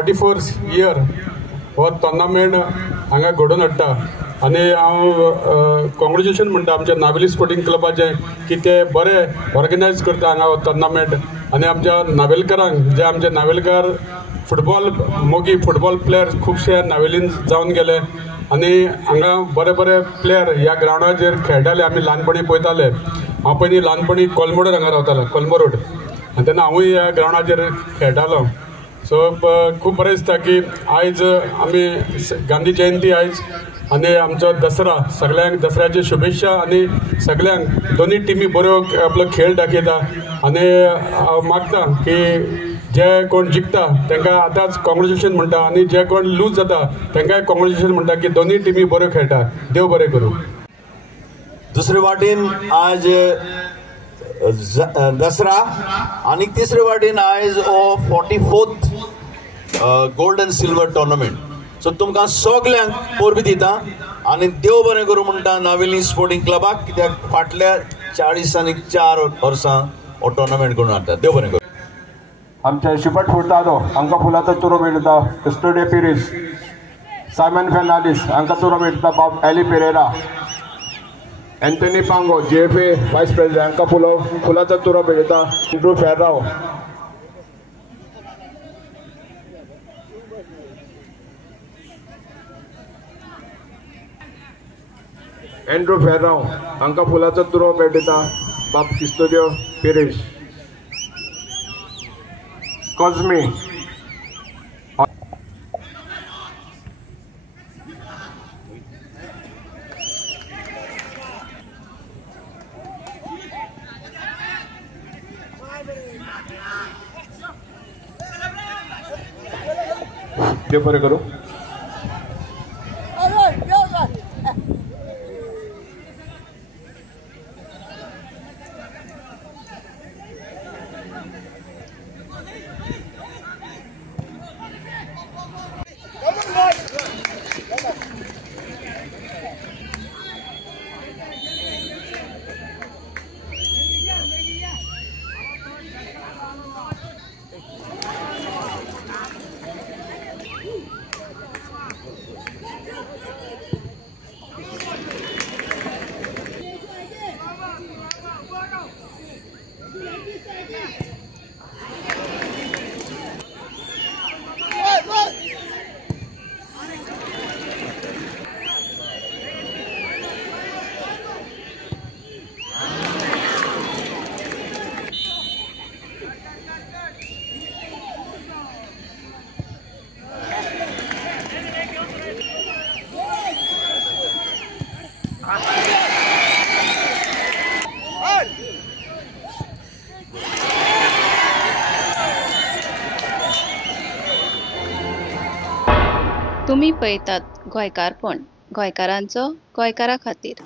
44th year हो tournament हांगा घडोवन हाडटा आनी हांव कॉंग्रेच्युलेशन म्हणटा आमच्या नावेली स्पोर्टिंग क्लबाचें की ते बरें ऑर्गनायज करता हांगा हो टोर्नामेंट आनी आमच्या नावेलकारांक जे आमचे नावेलकार फुटबॉल मोगी फुटबॉल प्लेयर खुबशे नावेलीन जावन गेले आनी हांगा बरे बरे प्लेयर ह्या ग्रावंडाचेर खेळटाले आमी ल्हानपणी पळयताले हांव पयलीं ल्हानपणी कोलमोडर हांगा रावतालो कोलमो रोड आनी तेन्ना हांवूय ह्या ग्रावंडाचेर खेळटालो सो खूब बरें दिसता की आयज आमी गांधी जयंती आयज आनी आमचो दसरा सगळ्यांक दसऱ्याची शुभेच्छा आनी सगळ्यांक दोनी टिमी बऱ्यो आपलो खेळ दाखयता आनी हांव मागता की जे कोण जिखता तांकां आतांच कॉंग्रेच्युलेशन म्हणटा आनी जे कोण लूज जाता तांकांय कॉंग्रेच्युलेशन म्हणटा की दोनी टिमी बऱ्यो खेळटा देव बरें करूं. दुसरे वाटेन आज दसरा आनी तिसरे वाटेन आयज हो 44th gold and silver tournament सो तुमकां सगल्यांक परबी दिता आनी देव बरें करूं म्हणटा नावेली स्पोर्टिंग क्लबाक कित्याक फाटल्या 40 आनी 4 वर्सां हो टोर्नामेंट करून हाडटा देव बरें करूं. आमचे शिपट फुर्तादो हांकां फुलाचो तुरो मेळटा कस्टोडियो पिरीस सायमन फेर्नांडीस हांकां तुरो मेळटा बाब एली पेरेरा एंटनी पांगो जेफे वायस प्रेसिडेंट हांकां फुलाचो तुरो मेळटा एंड्रू फेर्राव हांकां फुलाचो तुरो मेळटा बाब कस्टोडियो पिरीस कॉस्मी देव बरें करूं. तुम्ही पळयतात गोंयकारपण गोंयकारांचो गोंयकारा खातीर.